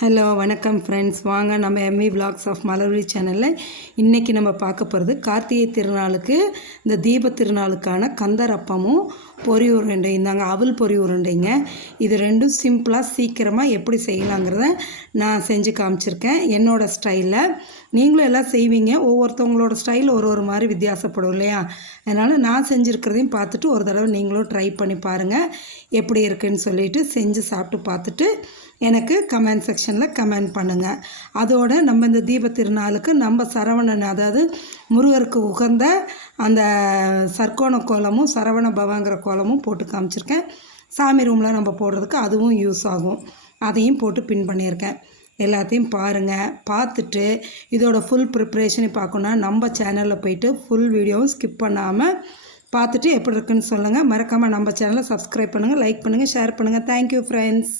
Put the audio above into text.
Hello வணக்கம் friends, வாங்க நம்ம எம்வி விலாக்ஸ் ஆஃப் மலர்விழி சேனலில் இன்றைக்கி நம்ம பார்க்க போகிறது கார்த்திகை திருநாளுக்கு இந்த தீப திருநாளுக்கான கந்தர் அப்பமும் பொரி உருண்டையும் தாங்க. அவல் பொரி உருண்டைங்க. இது ரெண்டும் சிம்பிளாக சீக்கிரமாக எப்படி செய்யலாங்கிறத நான் செஞ்சு காமிச்சிருக்கேன் என்னோடய ஸ்டைலில். நீங்களும் எல்லாம் செய்வீங்க, ஒவ்வொருத்தவங்களோட ஸ்டைல் ஒரு மாதிரி வித்தியாசப்படும் இல்லையா? அதனால் நான் செஞ்சுருக்கிறதையும் பார்த்துட்டு ஒரு தடவை நீங்களும் ட்ரை பண்ணி பாருங்கள் எப்படி இருக்குதுன்னு சொல்லிவிட்டு செஞ்சு சாப்பிட்டு பார்த்துட்டு எனக்கு கமெண்ட் செக்ஷனில் கமெண்ட் பண்ணுங்கள். அதோடு நம்ம இந்த தீப திருநாளுக்கு நம்ம சரவணன், அதாவது முருகருக்கு உகந்த அந்த சர்க்கோண கோலமும் சரவண பவங்கிற கோலமும் போட்டு காமிச்சிருக்கேன். சாமி ரூமில் நம்ம போடுறதுக்கு அதுவும் யூஸ் ஆகும், அதையும் போட்டு பின் பண்ணியிருக்கேன். எல்லாத்தையும் பாருங்கள். பார்த்துட்டு இதோட ஃபுல் ப்ரிப்ரேஷனை பார்க்கணுன்னா நம்ம சேனலில் போய்ட்டு ஃபுல் வீடியோவும் ஸ்கிப் பண்ணாமல் பார்த்துட்டு எப்படி இருக்குன்னு சொல்லுங்கள். மறக்காமல் நம்ம சேனலை சப்ஸ்கிரைப் பண்ணுங்கள், லைக் பண்ணுங்கள், ஷேர் பண்ணுங்கள். Thank you friends.